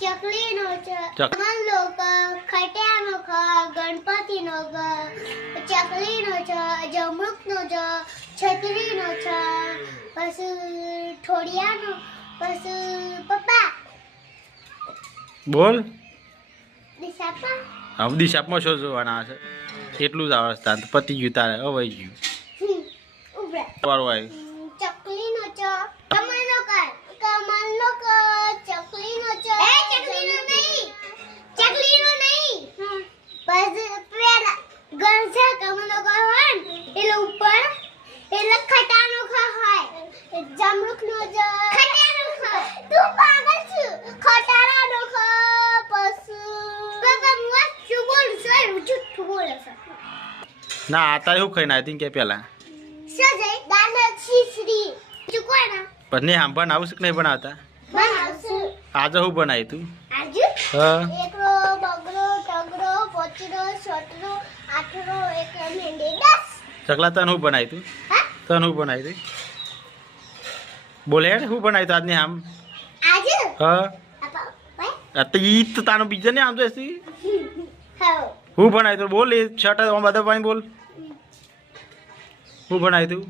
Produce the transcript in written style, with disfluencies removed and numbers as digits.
ચકલીનો ચ કમલો ક ખટ્યાનો ખ ગણપતિનો ગ ચકલીનો ચ જમરૂકનો જ છત્રીનો છ પછી ઠોડિયાનો પછી પપ્પા બોલ દિશાપા હવે દિશામાં શું જોવાના છે એટલું જ આવે છે પતી ગયું તારે અવાઈ ગયું ઉભરા તમારું આવ્યું ચકલીનો ચ કમલનો ક ચકલીનો ચ એ ચકલીનો નહીં પછી પેલા ગણસા કમલનો ક હોય ને એટલે ઉપર એટલે ખટાનો ખ હોય જમરૂકનો જ ખટાનો ખ તું પાગલ છે ખટારાનો ખ પછી બાબા મુઆ શું બોલ છે જુઠ્ઠું બોલે છે ના તારે શું ખાઈને આવી કે પેલા સજય દાના છીછરી ચુકવાના પછી આમ બનાવું છે કે નહીં બનાવતા બનાવશું આજે શું બનાવી તું આજુ હા એકરો બગરો ટગરો પોચરો છોટરો આઠરો એક મેંડી 10 ચકલા તને શું બનાવી તું હા તને શું બનાવી તું બોલે હેડ શું બનાવી તું આજની આમ આજુ હા આપા ભાઈ આ તો ઈ તો તાનો બીજા ને આમ જોઈશી હા હું બનાવી તું બોલ એ શર્ટ બધા પાણી બોલ હું બનાવી તું